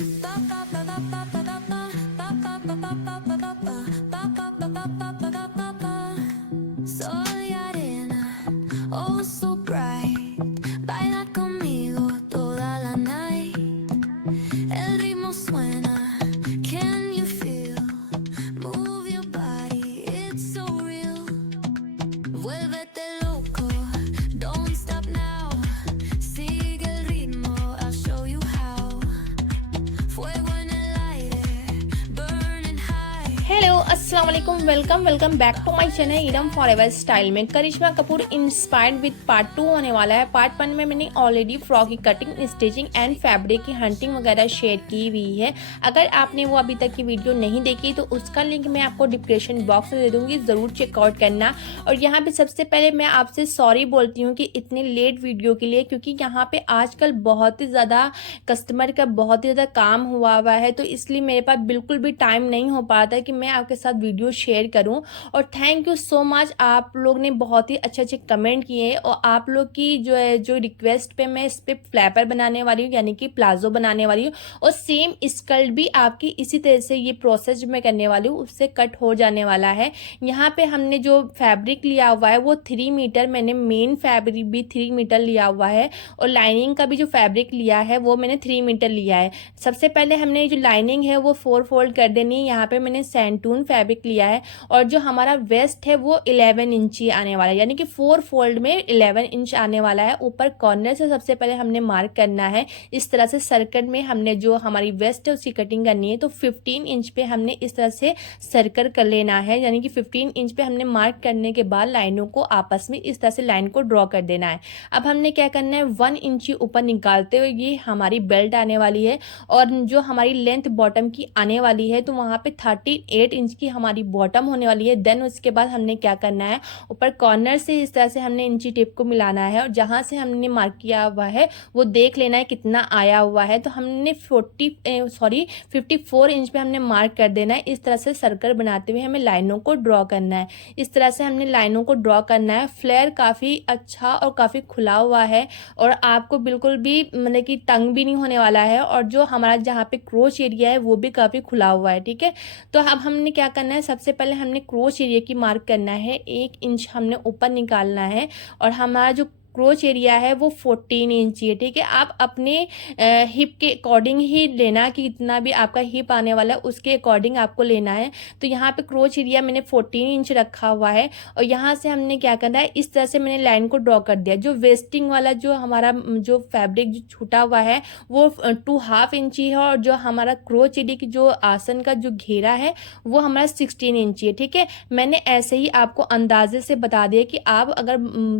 Soy arena, oh so bright. Baila conmigo toda la night. El ritmo suena, can you feel? Move your body, it's so real. Vuélvete loco, don't stop now. Sigue el ritmo, I'll show you how. Fuego en el aire, burning high. Hello अस्सलाम वालेकुम, welcome back to my channel Iram forever style में। Karisma Kapoor inspired with part 2 होने वाला है। Part 1 में मैंने already frock की cutting, stitching and fabric की हंटिंग वगैरह शेयर की हुई है। अगर आपने वो अभी तक की वीडियो नहीं देखी तो उसका लिंक मैं आपको डिस्क्रिप्शन बॉक्स में दे दूँगी, ज़रूर चेकआउट करना। और यहाँ पे सबसे पहले मैं आपसे सॉरी बोलती हूँ कि इतनी लेट वीडियो के लिए, क्योंकि यहाँ पे आजकल बहुत ही ज़्यादा कस्टमर का बहुत ही ज़्यादा काम हुआ है, तो इसलिए मेरे पास बिल्कुल भी टाइम नहीं हो पाता है कि मैं आपके साथ वीडियो शेयर करूं। और थैंक यू सो मच, आप लोग ने बहुत ही अच्छे कमेंट किए हैं और आप लोग की जो रिक्वेस्ट पे मैं इस पर फ्लैपर बनाने वाली हूँ, यानी कि प्लाजो बनाने वाली हूँ। और सेम स्कर्ट भी आपकी इसी तरह से ये प्रोसेस जो मैं करने वाली हूँ उससे कट हो जाने वाला है। यहाँ पे हमने जो फैब्रिक लिया हुआ है वो 3 मीटर, मैंने मेन फैब्रिक भी 3 मीटर लिया हुआ है और लाइनिंग का भी जो फैब्रिक लिया है वो मैंने 3 मीटर लिया है। सबसे पहले हमने जो लाइनिंग है वो 4 फोल्ड कर देनी है। यहाँ पे मैंने सैंटून फैब्रिक लिया है और जो हमारा वेस्ट है वो 11 इंची आने वाला है, यानी कि 4 फोल्ड में 11 इंच आने वाला है। ऊपर कॉर्नर से सबसे पहले हमने मार्क करना है। इस तरह से सर्कल में हमने जो हमारी वेस्ट है उसकी कटिंग करनी है, तो 15 इंच पे हमने इस तरह से सर्कल कर लेना है, यानी कि 15 इंच पे हमने मार्क करने के बाद लाइनों को आपस में इस तरह से लाइन को ड्रॉ कर देना है। अब हमने क्या करना है, 1 इंची ऊपर निकालते हुए ये हमारी बेल्ट आने वाली है और जो हमारी लेंथ बॉटम की आने वाली है तो वहाँ पे 38 इंच की हमारी बॉटम होने वाली है। देन उसके बाद हमने क्या करना है, ऊपर कॉर्नर से इस तरह से हमने इंची टेप को मिलाना है और जहाँ से हमने मार्क किया हुआ है वो देख लेना है कितना आया हुआ है। तो हमने 54 इंच पे हमने मार्क कर देना है। इस तरह से सर्कल बनाते हुए हमें लाइनों को ड्रॉ करना है। इस तरह से हमने लाइनों को ड्रॉ करना है। फ्लेयर काफ़ी अच्छा और काफ़ी खुला हुआ है और आपको बिल्कुल भी मतलब कि तंग भी नहीं होने वाला है। और जो हमारा जहाँ पे क्रोच एरिया है वो भी काफ़ी खुला हुआ है, ठीक है। तो अब हमने क्या करना है, सबसे पहले हमने क्रोच एरिया की मार्क करना है। 1 इंच हमने ऊपर निकालना है और हमारा जो क्रोच एरिया है वो 14 इंच है, ठीक है। आप अपने हिप के अकॉर्डिंग ही लेना कि इतना भी आपका हिप आने वाला है उसके अकॉर्डिंग आपको लेना है। तो यहाँ पे क्रोच एरिया मैंने 14 इंच रखा हुआ है और यहाँ से हमने क्या करना है, इस तरह से मैंने लाइन को ड्रॉ कर दिया। जो वेस्टिंग वाला जो हमारा जो फैब्रिक जो छूटा हुआ है वो 2.5 इंची है और जो हमारा क्रोच एरिया की जो आसन का जो घेरा है वो हमारा 16 इंची है, ठीक है। मैंने ऐसे ही आपको अंदाजे से बता दिया कि आप अगर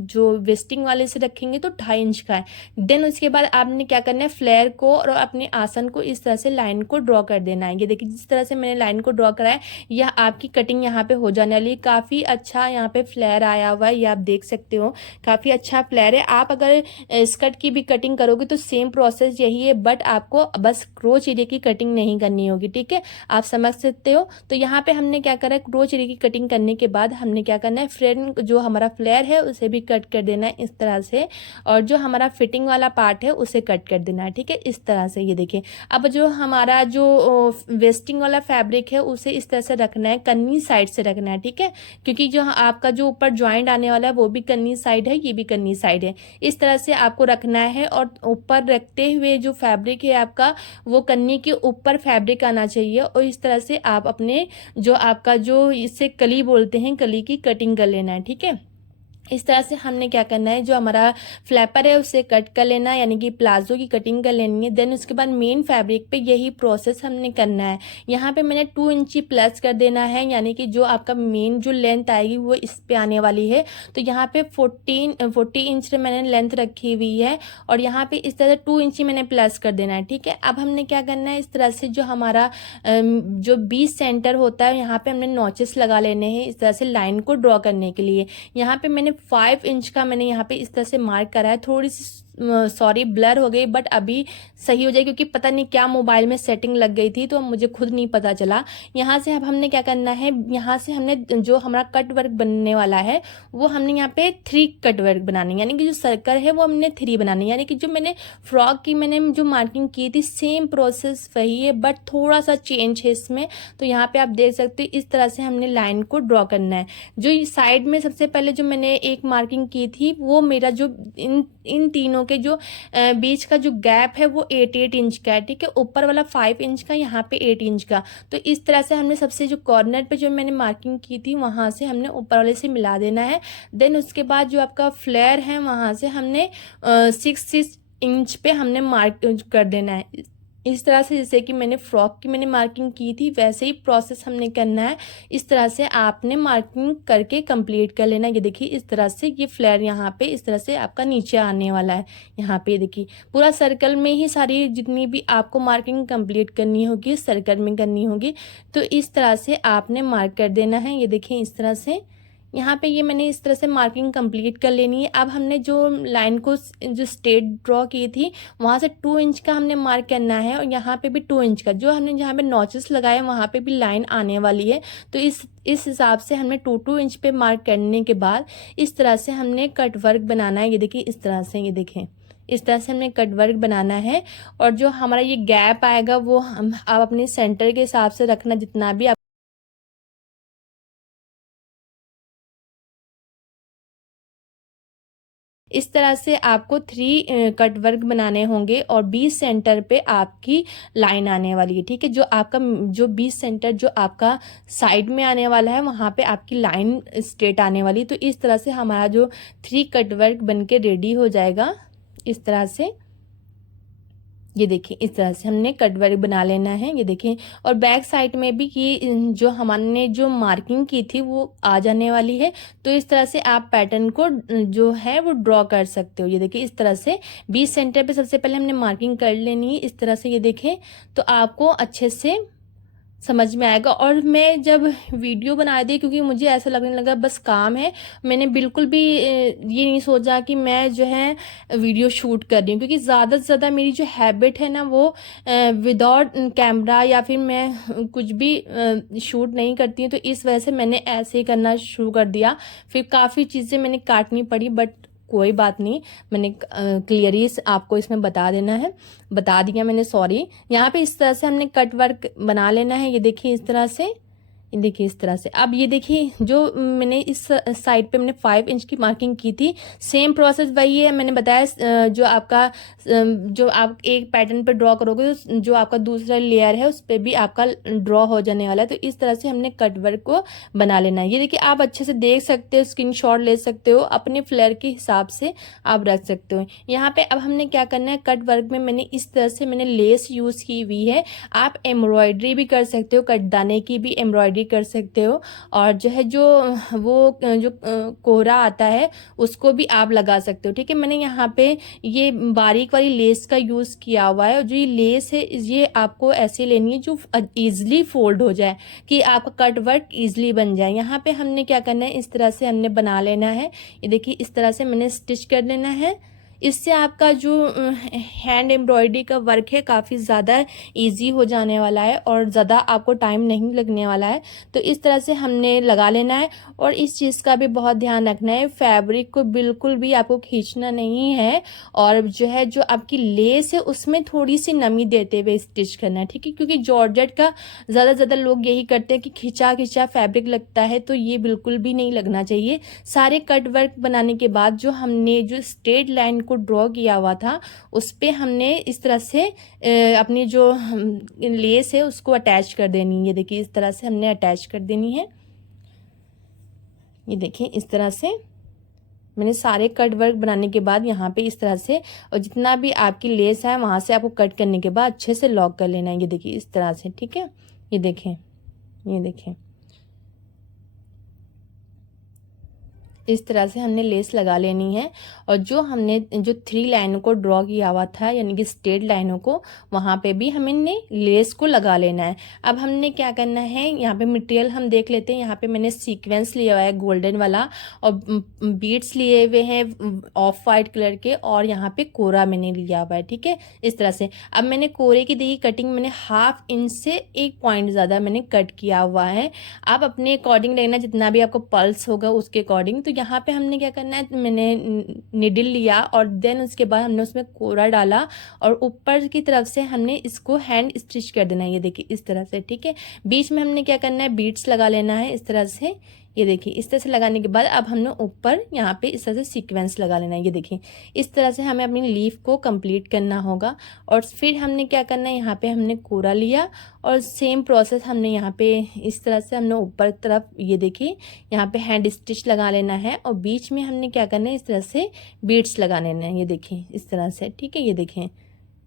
जो वेस्टिंग वाले से रखेंगे तो 2.5 इंच का है। देन उसके बाद आपने क्या करना है, फ्लेयर को और अपने आसन को इस तरह से लाइन को ड्रॉ कर देना है। ये देखिए जिस तरह से मैंने लाइन को ड्रॉ करा है यह आपकी कटिंग यहाँ पे हो जाने वाली है। काफ़ी अच्छा यहाँ पे फ्लेयर आया हुआ है, ये आप देख सकते हो, काफ़ी अच्छा फ्लेयर है। आप अगर स्कर्ट की भी कटिंग करोगे तो सेम प्रोसेस यही है, बट आपको बस क्रोच एरिया की कटिंग नहीं करनी होगी, ठीक है। आप समझ सकते हो। तो यहाँ पे हमने क्या करा है, क्रोच एरिया की कटिंग करने के बाद हमने क्या करना है, फ्रंट जो हमारा फ्लेयर है उसे भी कट कर देना है इस तरह से और जो हमारा फिटिंग वाला पार्ट है उसे कट कर देना है, ठीक है, इस तरह से। ये देखिए अब जो हमारा जो वेस्टिंग वाला फैब्रिक है उसे इस तरह से रखना है, कन्नी साइड से रखना है, ठीक है, क्योंकि जो आपका जो ऊपर ज्वाइंट आने वाला है वो भी कन्नी साइड है, ये भी कन्नी साइड है। इस तरह से आपको रखना है और ऊपर रखते हुए जो फैब्रिक है आपका वो कन्नी के ऊपर फैब्रिक आना चाहिए और इस तरह से आप अपने जो आपका जो इसे कली बोलते हैं कली की कटिंग कर लेना है, ठीक है। इस तरह से हमने क्या करना है, जो हमारा फ्लैपर है उसे कट कर लेना है, यानी कि प्लाजो की कटिंग कर लेनी है। देन उसके बाद मेन फैब्रिक पे यही प्रोसेस हमने करना है। यहाँ पे मैंने 2 इंची प्लस कर देना है, यानी कि जो आपका मेन जो लेंथ आएगी वो इस पे आने वाली है। तो यहाँ पे 40 इंच मैंने लेंथ रखी हुई है और यहाँ पे इस तरह से 2 इंची मैंने प्लस कर देना है, ठीक है। अब हमने क्या करना है, इस तरह से जो हमारा जो बीच सेंटर होता है यहाँ पे हमने नॉचेस लगा लेने हैं इस तरह से लाइन को ड्रॉ करने के लिए। यहाँ पे मैंने 5 इंच का मैंने यहाँ पे इस तरह से मार्क करा है। थोड़ी सी सॉरी ब्लर हो गई, बट अभी सही हो जाए क्योंकि पता नहीं क्या मोबाइल में सेटिंग लग गई थी तो मुझे खुद नहीं पता चला। यहाँ से अब हमने क्या करना है, यहाँ से हमने जो हमारा कट वर्क बनने वाला है वो हमने यहाँ पे 3 कट वर्क बनानी है, यानी कि जो सर्कल है वो हमने 3 बनानी है। यानी कि जो मैंने फ्रॉक की मैंने जो मार्किंग की थी सेम प्रोसेस वही है, बट थोड़ा सा चेंज है इसमें। तो यहाँ पे आप देख सकते हो इस तरह से हमने लाइन को ड्रॉ करना है। जो साइड में सबसे पहले जो मैंने एक मार्किंग की थी वो मेरा जो इन तीनों के जो बीच का जो गैप है वो 8 इंच का है, ठीक है। ऊपर वाला 5 इंच का, यहाँ पे 8 इंच का। तो इस तरह से हमने सबसे जो कॉर्नर पे जो मैंने मार्किंग की थी वहां से हमने ऊपर वाले से मिला देना है। देन उसके बाद जो आपका फ्लेयर है वहां से हमने 6 इंच पे हमने मार्क कर देना है। इस तरह से जैसे कि मैंने फ्रॉक की मैंने मार्किंग की थी वैसे ही प्रोसेस हमने करना है। इस तरह से आपने मार्किंग करके कंप्लीट कर लेना। ये देखिए इस तरह से ये फ्लेयर यहाँ पे इस तरह से आपका नीचे आने वाला है। यहाँ पे देखिए पूरा सर्कल में ही सारी जितनी भी आपको मार्किंग कंप्लीट करनी होगी सर्कल में करनी होगी। तो इस तरह से आपने मार्क कर देना है। ये देखिए इस तरह से यहाँ पे ये मैंने इस तरह से मार्किंग कंप्लीट कर लेनी है। अब हमने जो लाइन को जो स्ट्रेट ड्रॉ की थी वहाँ से 2 इंच का हमने मार्क करना है और यहाँ पे भी 2 इंच का। जो हमने जहाँ पे नॉचेस लगाए वहाँ पे भी लाइन आने वाली है। तो इस हिसाब से हमने 2 इंच पे मार्क करने के बाद इस तरह से हमने कट वर्क बनाना है। ये देखिए इस तरह से, ये देखें इस तरह से हमने कट वर्क बनाना है। और जो हमारा ये गैप आएगा वो आप अपने सेंटर के हिसाब से रखना, जितना भी इस तरह से आपको 3 कट वर्क बनाने होंगे और 20 सेंटर पे आपकी लाइन आने वाली है, ठीक है। जो आपका जो 20 सेंटर जो आपका साइड में आने वाला है वहाँ पे आपकी लाइन स्ट्रेट आने वाली। तो इस तरह से हमारा जो 3 कट वर्क बन के रेडी हो जाएगा। इस तरह से ये देखिए इस तरह से हमने कट वर्क बना लेना है। ये देखिए और बैक साइड में भी कि जो हमने जो मार्किंग की थी वो आ जाने वाली है। तो इस तरह से आप पैटर्न को जो है वो ड्रॉ कर सकते हो। ये देखिए इस तरह से 20 सेंटर पे सबसे पहले हमने मार्किंग कर लेनी है। इस तरह से ये देखें तो आपको अच्छे से समझ में आएगा। और मैं जब वीडियो बना दी क्योंकि मुझे ऐसा लगने लगा बस काम है, मैंने बिल्कुल भी ये नहीं सोचा कि मैं जो है वीडियो शूट कर रही हूँ, क्योंकि ज़्यादा से ज़्यादा मेरी जो हैबिट है ना वो विदाउट कैमरा या फिर मैं कुछ भी शूट नहीं करती हूँ। तो इस वजह से मैंने ऐसे ही करना शुरू कर दिया। फिर काफ़ी चीज़ें मैंने काटनी पड़ी, बट कोई बात नहीं, मैंने क्लियरली आपको इसमें बता दिया मैंने, सॉरी। यहाँ पे इस तरह से हमने कट वर्क बना लेना है। ये देखिए इस तरह से, ये देखिए इस तरह से। अब ये देखिए जो मैंने इस साइड पे मैंने 5 इंच की मार्किंग की थी सेम प्रोसेस वही है। मैंने बताया जो आपका जो आप एक पैटर्न पे ड्रॉ करोगे तो जो आपका दूसरा लेयर है उस पर भी आपका ड्रॉ हो जाने वाला है। तो इस तरह से हमने कट वर्क को बना लेना है। ये देखिए आप अच्छे से देख सकते हो, स्क्रीनशॉट ले सकते हो, अपने फ्लेयर के हिसाब से आप रख सकते हो। यहाँ पे अब हमने क्या करना है, कट वर्क में मैंने इस तरह से मैंने लेस यूज़ की हुई है। आप एम्ब्रॉयडरी भी कर सकते हो, कटदाने की भी एम्ब्रॉयडरी कर सकते हो। और जो है जो वो जो कोहरा आता है उसको भी आप लगा सकते हो, ठीक है। मैंने यहाँ पे ये बारीक वाली लेस का यूज़ किया हुआ है। और जो ये लेस है ये आपको ऐसे लेनी है जो ईजिली फोल्ड हो जाए, कि आपका कट वर्क ईजिली बन जाए। यहाँ पे हमने क्या करना है, इस तरह से हमने बना लेना है। ये देखिए इस तरह से मैंने स्टिच कर लेना है। इससे आपका जो हैंड एम्ब्रॉयडरी का वर्क है काफ़ी ज़्यादा इजी हो जाने वाला है और ज़्यादा आपको टाइम नहीं लगने वाला है। तो इस तरह से हमने लगा लेना है। और इस चीज़ का भी बहुत ध्यान रखना है, फैब्रिक को बिल्कुल भी आपको खींचना नहीं है। और जो है जो आपकी लेस है उसमें थोड़ी सी नमी देते हुए स्टिच करना है, ठीक है। क्योंकि जॉर्जेट का ज़्यादा लोग यही करते हैं कि खिंचा खिंचा फैब्रिक लगता है, तो ये बिल्कुल भी नहीं लगना चाहिए। सारे कट वर्क बनाने के बाद जो हमने जो स्ट्रेट लाइन को ड्रॉ किया हुआ था उस पे हमने इस तरह से अपनी जो लेस है उसको अटैच कर देनी है। ये देखिए इस तरह से हमने अटैच कर देनी है। ये देखिए इस तरह से मैंने सारे कट वर्क बनाने के बाद यहाँ पे इस तरह से, और जितना भी आपकी लेस है वहाँ से आपको कट करने के बाद अच्छे से लॉक कर लेना है। ये देखिए इस तरह से, ठीक है। ये देखें, ये देखें इस तरह से हमने लेस लगा लेनी है और जो हमने जो 3 लाइनों को ड्रॉ किया हुआ था यानी कि स्ट्रेट लाइनों को, वहाँ पे भी हमने लेस को लगा लेना है। अब हमने क्या करना है, यहाँ पे मटेरियल हम देख लेते हैं। यहाँ पे मैंने सीक्वेंस लिया हुआ है गोल्डन वाला और बीड्स लिए हुए हैं ऑफ वाइट कलर के, और यहाँ पे कोरा मैंने लिया हुआ है। ठीक है, इस तरह से। अब मैंने कोरे की देखिए कटिंग मैंने 1/2 इंच से 1 पॉइंट ज़्यादा मैंने कट किया हुआ है। आप अपने अकॉर्डिंग लेना, जितना भी आपको पल्स होगा उसके अकॉर्डिंग। तो यहाँ पे हमने क्या करना है, मैंने निडल लिया और देन उसके बाद हमने उसमें कोरा डाला और ऊपर की तरफ से हमने इसको हैंड स्टिच कर देना है। ये देखिए इस तरह से। ठीक है, बीच में हमने क्या करना है, बीड्स लगा लेना है इस तरह से। ये देखिए इस तरह से लगाने के बाद अब हमने ऊपर यहाँ पे इस तरह से सीक्वेंस लगा लेना है। ये देखिए इस तरह से हमें अपनी लीफ को कंप्लीट करना होगा। और फिर हमने क्या करना है, यहाँ पे हमने कोरा लिया और सेम प्रोसेस हमने यहाँ पे इस तरह से हमने ऊपर तरफ ये देखिए यहाँ पे हैंड स्टिच लगा लेना है और बीच में हमने क्या करना है, इस तरह से बीड्स लगा लेना है। ये देखिए इस तरह से। ठीक है, ये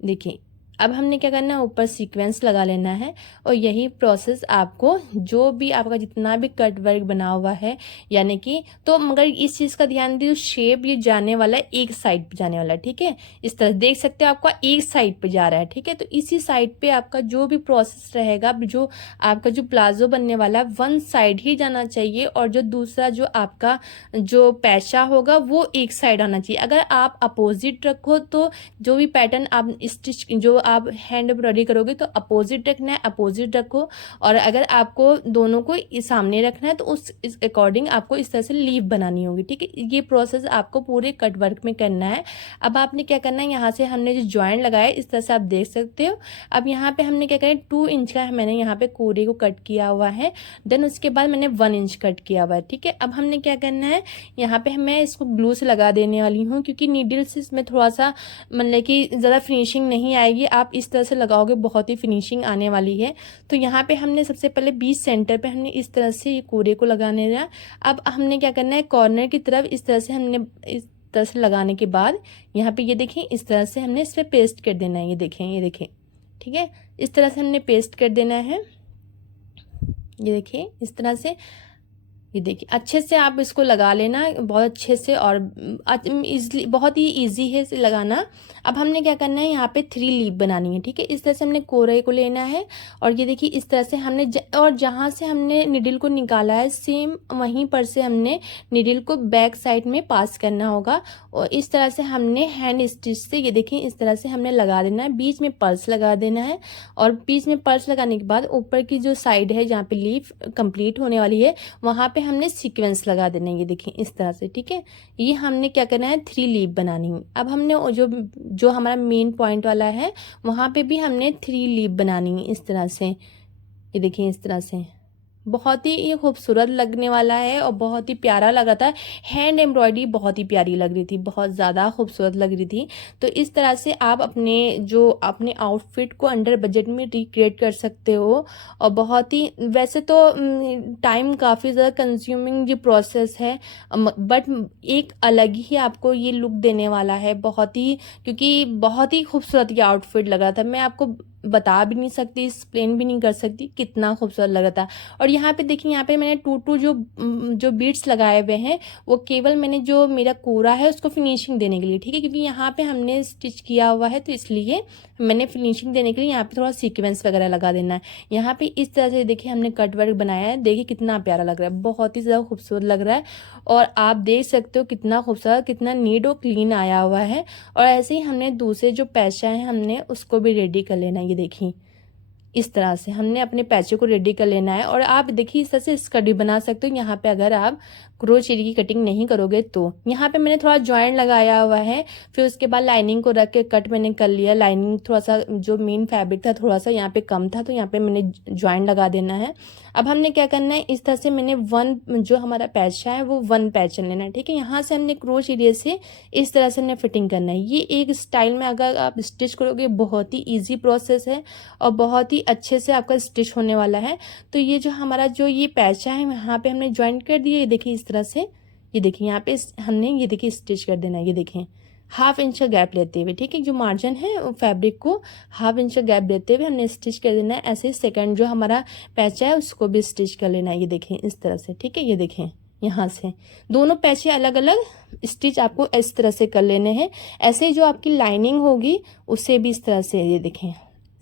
देखिए अब हमने क्या करना है, ऊपर सीक्वेंस लगा लेना है। और यही प्रोसेस आपको जो भी आपका जितना भी कट वर्क बना हुआ है यानी कि, तो मगर इस चीज़ का ध्यान दीजिए, शेप ये जाने वाला है एक साइड पे जाने वाला है। ठीक है, इस तरह देख सकते हो आपका एक साइड पे जा रहा है। ठीक है, तो इसी साइड पे आपका जो भी प्रोसेस रहेगा, जो आपका जो प्लाजो बनने वाला है वन साइड ही जाना चाहिए और जो दूसरा जो आपका जो पैचा होगा वो एक साइड आना चाहिए। अगर आप अपोजिट रखो तो जो भी पैटर्न आप स्टिच जो आप हैंड एम्ब्रॉयडरी करोगे तो अपोजिट रखना है, अपोजिट रखो। और अगर आपको दोनों को सामने रखना है तो उस अकॉर्डिंग आपको इस तरह से लीफ बनानी होगी। ठीक है, ये प्रोसेस आपको पूरे कट वर्क में करना है। अब आपने क्या करना है, यहाँ से हमने जो ज्वाइंट लगाया इस तरह से आप देख सकते हो। अब यहाँ पे हमने क्या करें, 2 इंच का मैंने यहाँ पे कोरे को कट किया हुआ है। देन उसके बाद मैंने 1 इंच कट किया हुआ है। ठीक है, अब हमने क्या करना है, यहाँ पे मैं इसको ग्लू से लगा देने वाली हूँ क्योंकि नीडल से इसमें थोड़ा सा मतलब कि ज़्यादा फिनिशिंग नहीं आएगी। आप इस तरह से लगाओगे बहुत ही फिनिशिंग आने वाली है। तो यहाँ पे हमने सबसे पहले बीच सेंटर पे हमने इस तरह से ये कोरे को लगाने दिया। अब हमने क्या करना है, कॉर्नर की तरफ इस तरह से हमने इस तरह से लगाने के बाद यहाँ पे ये देखें इस तरह से हमने इस पर पेस्ट कर देना है। ये देखें। ठीक है, इस तरह से हमने पेस्ट कर देना है। ये देखिए इस तरह से। ये देखिए अच्छे से आप इसको लगा लेना बहुत अच्छे से और इजली, बहुत ही इजी है इसे लगाना। अब हमने क्या करना है, यहाँ पे 3 लीफ बनानी है। ठीक है, इस तरह से हमने कोरे को लेना है और ये देखिए इस तरह से हमने और जहाँ से हमने निडल को निकाला है सेम वहीं पर से हमने निडल को बैक साइड में पास करना होगा। और इस तरह से हमने हैंड स्टिच से ये देखिए इस तरह से हमने लगा देना है, बीच में पर्स लगा देना है। और बीच में पर्स लगाने के बाद ऊपर की जो साइड है जहाँ पे लीफ कंप्लीट होने वाली है वहाँ पे हमने सीक्वेंस लगा देना है। ये देखिए इस तरह से। ठीक है, ये हमने क्या करना है, 3 लीफ बनानी है। अब हमने जो हमारा मेन पॉइंट वाला है वहाँ पे भी हमने 3 लीफ बनानी है इस तरह से। ये देखिए इस तरह से बहुत ही ये खूबसूरत लगने वाला है और बहुत ही प्यारा लग रहा था। हैंड एम्ब्रॉयडरी बहुत ही प्यारी लग रही थी, बहुत ज़्यादा खूबसूरत लग रही थी। तो इस तरह से आप अपने आउटफिट को अंडर बजट में रिक्रिएट कर सकते हो। और बहुत ही वैसे तो टाइम काफ़ी ज़्यादा कंज्यूमिंग ये प्रोसेस है, बट एक अलग ही आपको ये लुक देने वाला है बहुत ही, क्योंकि बहुत ही खूबसूरत ये आउटफिट लग रहा था। मैं आपको बता भी नहीं सकती, एक्सप्लेन भी नहीं कर सकती कितना खूबसूरत लगा था। और यहाँ पे देखिए यहाँ पे मैंने 2 जो बीड्स लगाए हुए हैं वो केवल मैंने जो मेरा कोरा है उसको फिनिशिंग देने के लिए। ठीक है, क्योंकि यहाँ पे हमने स्टिच किया हुआ है तो इसलिए मैंने फिनिशिंग देने के लिए यहाँ पे थोड़ा सीक्वेंस वगैरह लगा देना है। यहाँ पे इस तरह से देखिए हमने कट वर्क बनाया है। देखिए कितना प्यारा लग रहा है, बहुत ही ज़्यादा खूबसूरत लग रहा है। और आप देख सकते हो कितना खूबसूरत, कितना नीट और क्लीन आया हुआ है। और ऐसे ही हमने दूसरे जो पैचा है हमने उसको भी रेडी कर लेना है। ये देखिए इस तरह से हमने अपने पैचे को रेडी कर लेना है। और आप देखिए इस तरह से स्कर्ट भी बना सकते हो। यहाँ पे अगर आप क्रोचेट की कटिंग नहीं करोगे तो यहाँ पे मैंने थोड़ा जॉइंट लगाया हुआ है। फिर उसके बाद लाइनिंग को रख के कट मैंने कर लिया। लाइनिंग थोड़ा सा जो मेन फैब्रिक था थोड़ा सा यहाँ पे कम था तो यहाँ पे मैंने जॉइंट लगा देना है। अब हमने क्या करना है, इस तरह से मैंने जो हमारा पैचा है वो 1 पैचन लेना है। ठीक है, यहाँ से हमने क्रोच एरिया से इस तरह से हमने फिटिंग करना है। ये एक स्टाइल में अगर आप स्टिच करोगे बहुत ही ईजी प्रोसेस है और बहुत ही अच्छे से आपका स्टिच होने वाला है। तो ये जो हमारा जो ये पैचा है यहाँ पे हमने ज्वाइंट कर दिया। ये देखिए इस तरह से, ये देखिए यहाँ पे हमने ये देखिए स्टिच कर देना है। ये देखें 1/2 इंच का गैप लेते हुए, ठीक है, जो मार्जिन है फैब्रिक को 1/2 इंच का गैप देते हुए हमने स्टिच कर देना है। ऐसे ही सेकंड जो हमारा पैचा है उसको भी स्टिच कर लेना है। ये देखें इस तरह से। ठीक है, ये देखें यहाँ से दोनों पैचे अलग अलग स्टिच आपको इस तरह से कर लेने हैं। ऐसे ही जो आपकी लाइनिंग होगी उसे भी इस तरह से ये देखें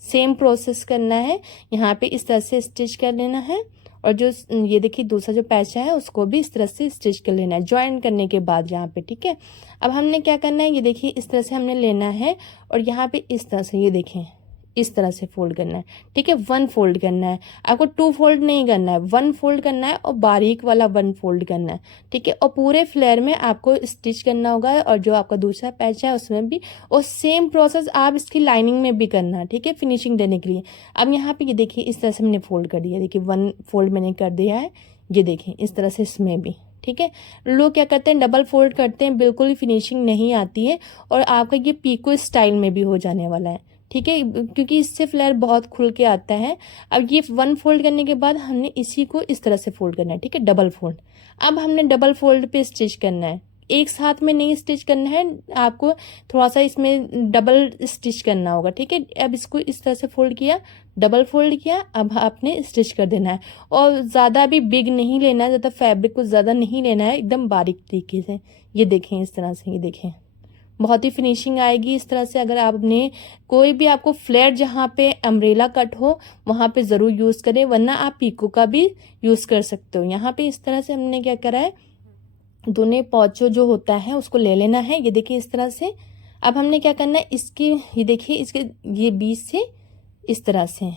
सेम प्रोसेस करना है। यहाँ पे इस तरह से स्टिच कर लेना है और जो ये देखिए दूसरा जो पैचा है उसको भी इस तरह से स्टिच कर लेना है ज्वाइन करने के बाद यहाँ पे, ठीक है। अब हमने क्या करना है, ये देखिए इस तरह से हमने लेना है और यहाँ पे इस तरह से ये देखें इस तरह से फोल्ड करना है, ठीक है। 1 फोल्ड करना है, आपको 2 फोल्ड नहीं करना है, 1 फोल्ड करना है और बारीक वाला 1 फोल्ड करना है, ठीक है। और पूरे फ्लेयर में आपको स्टिच करना होगा और जो आपका दूसरा पैच है उसमें भी, और सेम प्रोसेस आप इसकी लाइनिंग में भी करना है, ठीक है, फिनिशिंग देने के लिए। अब यहाँ पे ये देखिए इस तरह से मैंने फोल्ड कर दिया, देखिए 1 फोल्ड मैंने कर दिया है, ये देखें इस तरह से इसमें भी, ठीक है। लोग क्या करते हैं डबल फोल्ड करते हैं, बिल्कुल ही फिनिशिंग नहीं आती है और आपका ये पीको स्टाइल में भी हो जाने वाला है, ठीक है, क्योंकि इससे फ्लेयर बहुत खुल के आता है। अब ये 1 फोल्ड करने के बाद हमने इसी को इस तरह से फोल्ड करना है, ठीक है, डबल फोल्ड। अब हमने डबल फोल्ड पे स्टिच करना है, एक साथ में नहीं स्टिच करना है, आपको थोड़ा सा इसमें डबल स्टिच करना होगा, ठीक है। अब इसको इस तरह से फोल्ड किया, डबल फोल्ड किया, अब आपने स्टिच कर देना है और ज़्यादा भी बिग नहीं लेना है, ज़्यादा फैब्रिक को ज़्यादा नहीं लेना है, एकदम बारीक तरीके से। ये देखें इस तरह से, ये देखें बहुत ही फिनिशिंग आएगी इस तरह से। अगर आपने कोई भी आपको फ्लेयर जहाँ पे अम्ब्रेला कट हो वहाँ पे ज़रूर यूज़ करें, वरना आप पीको का भी यूज़ कर सकते हो। यहाँ पे इस तरह से हमने क्या करा है, दोनों पौचो जो होता है उसको ले लेना है, ये देखिए इस तरह से। अब हमने क्या करना है, इसकी ये देखिए इसके ये बीच से इस तरह से,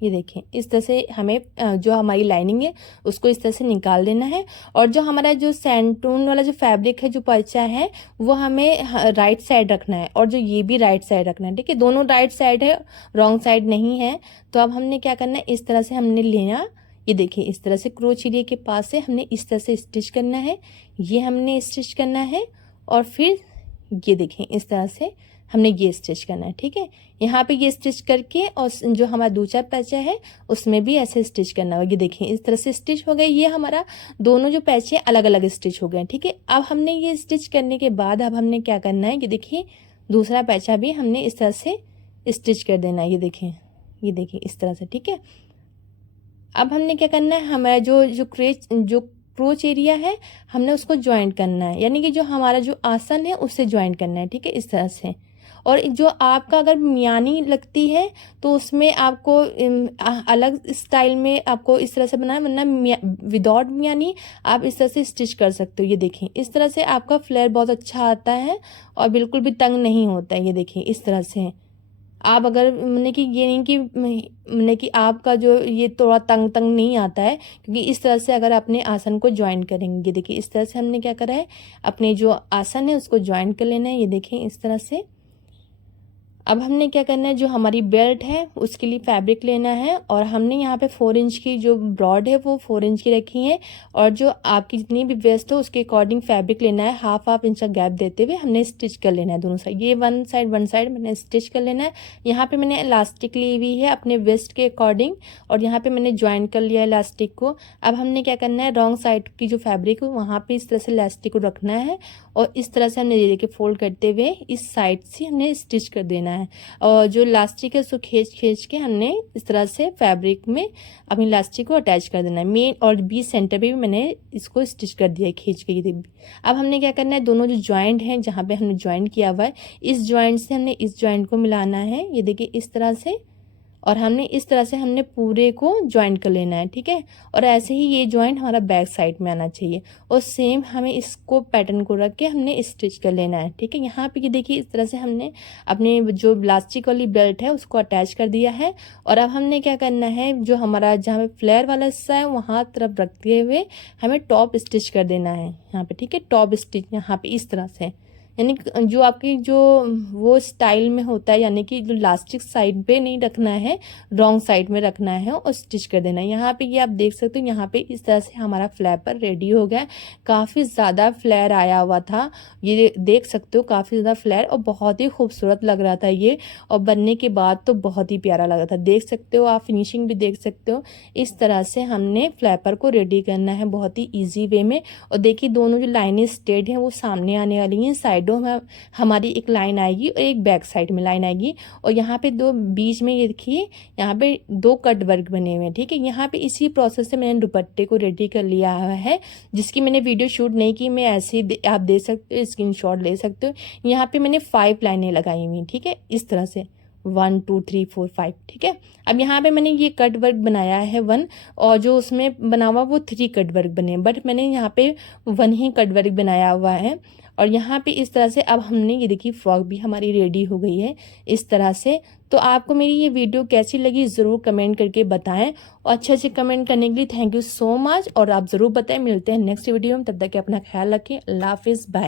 ये देखें इस तरह से हमें जो हमारी लाइनिंग है उसको इस तरह से निकाल देना है। और जो हमारा जो सैंटून वाला जो फैब्रिक है जो पर्चा है वो हमें राइट साइड रखना है और जो ये भी राइट साइड रखना है, ठीक है, दोनों राइट साइड है, रॉन्ग साइड नहीं है। तो अब हमने क्या करना है, इस तरह से हमने लेना, ये देखिए इस तरह से क्रोच एरिया के पास से हमने इस तरह से स्टिच करना है, ये हमने स्टिच करना है और फिर ये देखें इस तरह से हमने ये स्टिच करना है, ठीक है। यहाँ पे ये स्टिच करके और जो हमारा दूसरा पैचा है उसमें भी ऐसे स्टिच करना होगा, ये देखें इस तरह से स्टिच हो गए। ये हमारा दोनों जो पैचे अलग अलग स्टिच हो गए, ठीक है। अब हमने ये स्टिच करने के बाद अब हमने क्या करना है, ये देखिए दूसरा पैचा भी हमने इस तरह से स्टिच कर देना है, ये देखिए इस तरह से, ठीक है। अब हमने क्या करना है, हमारा जो क्रोच एरिया है हमने उसको ज्वाइंट करना है, यानी कि जो हमारा जो आसन है उससे ज्वाइंट करना है, ठीक है, इस तरह से। और जो आपका अगर मियानी लगती है तो उसमें आपको अलग स्टाइल में आपको इस तरह से बनाना है, वरना विदाउट मियानी आप इस तरह से स्टिच कर सकते हो। ये देखें इस तरह से आपका फ्लेयर बहुत अच्छा आता है और बिल्कुल भी तंग नहीं होता है। ये देखिए इस तरह से आप अगर मैंने कि ये नहीं कि मैंने कि आपका जो ये थोड़ा तंग नहीं आता है, क्योंकि इस तरह से अगर अपने आसन को ज्वाइन करेंगे, देखिए इस तरह से हमने क्या करा है, अपने जो आसन है उसको ज्वाइन कर लेना है, ये देखें इस तरह से। अब हमने क्या करना है, जो हमारी बेल्ट है उसके लिए फैब्रिक लेना है और हमने यहाँ पे 4 इंच की जो ब्रॉड है वो 4 इंच की रखी है और जो आपकी जितनी भी वेस्ट हो उसके अकॉर्डिंग फैब्रिक लेना है, हाफ इंच का गैप देते हुए हमने स्टिच कर लेना है दोनों साइड। ये वन साइड मैंने स्टिच कर लेना है। यहाँ पे मैंने इलास्टिक ली हुई है अपने वेस्ट के अकॉर्डिंग और यहाँ पे मैंने ज्वाइन कर लिया इलास्टिक को। अब हमने क्या करना है, रॉन्ग साइड की जो फैब्रिक हो वहाँ पे इस तरह से इलास्टिक को रखना है और इस तरह से हमने ये देखिए फोल्ड करते हुए इस साइड से हमने स्टिच कर देना है और जो इलास्टिक है उसको खींच के हमने इस तरह से फैब्रिक में अपनी इलास्टिक को अटैच कर देना है। मेन और बीच सेंटर पे भी मैंने इसको स्टिच कर दिया है खींच के। ये अब हमने क्या करना है, दोनों जो जॉइंट हैं जहाँ पे हमने ज्वाइंट किया हुआ है इस जॉइंट से हमने इस जॉइंट को मिलाना है, ये देखिए इस तरह से, और हमने इस तरह से हमने पूरे को ज्वाइंट कर लेना है, ठीक है। और ऐसे ही ये ज्वाइंट हमारा बैक साइड में आना चाहिए और सेम हमें इसको पैटर्न को रख के हमने स्टिच कर लेना है, ठीक है। यहाँ पे ये देखिए इस तरह से हमने अपने जो इलास्टिक वाली बेल्ट है उसको अटैच कर दिया है और अब हमने क्या करना है, जो हमारा जहाँ पे फ्लेयर वाला हिस्सा है वहाँ तरफ रखते हुए हमें टॉप स्टिच कर देना है यहाँ पे, ठीक है। टॉप स्टिच यहाँ पे इस तरह से, यानी जो आपकी जो वो स्टाइल में होता है, यानी कि जो इलास्टिक साइड पे नहीं रखना है, रॉन्ग साइड में रखना है और स्टिच कर देना है। यहाँ पे ये आप देख सकते हो, यहाँ पे इस तरह से हमारा फ्लैपर रेडी हो गया। काफ़ी ज़्यादा फ्लेयर आया हुआ था, ये देख सकते हो, काफ़ी ज़्यादा फ्लेयर और बहुत ही खूबसूरत लग रहा था ये, और बनने के बाद तो बहुत ही प्यारा लग रहा था। देख सकते हो आप, फिनिशिंग भी देख सकते हो। इस तरह से हमने फ्लैपर को रेडी करना है बहुत ही ईजी वे में। और देखिए दोनों जो लाइनें स्ट्रेट हैं वो सामने आने वाली हैं, साइड साइडों में हमारी एक लाइन आएगी और एक बैक साइड में लाइन आएगी, और यहाँ पे दो बीच में ये देखिए यहाँ पे 2 कट वर्क बने हुए हैं। ठीक है, यहाँ पे इसी प्रोसेस से मैंने दुपट्टे को रेडी कर लिया है, जिसकी मैंने वीडियो शूट नहीं की, मैं ऐसे ही आप दे सकते हो, स्क्रीनशॉट ले सकते हो। यहाँ पे मैंने 5 लाइनें लगाई हुई, ठीक है, इस तरह से 1 2 3 4 5। ठीक है, अब यहाँ पे मैंने ये कट वर्क बनाया है 1, और जो उसमें बना हुआ वो 3 कट वर्क बने, बट मैंने यहाँ पे 1 ही कट वर्क बनाया हुआ है। और यहाँ पे इस तरह से अब हमने ये देखिए फ्रॉक भी हमारी रेडी हो गई है इस तरह से। तो आपको मेरी ये वीडियो कैसी लगी ज़रूर कमेंट करके बताएं, और अच्छे कमेंट करने के लिए थैंक यू सो मच। और आप ज़रूर बताएं, मिलते हैं नेक्स्ट वीडियो में, तब तक के अपना ख्याल रखें। अल्लाह हाफिज़, बाय।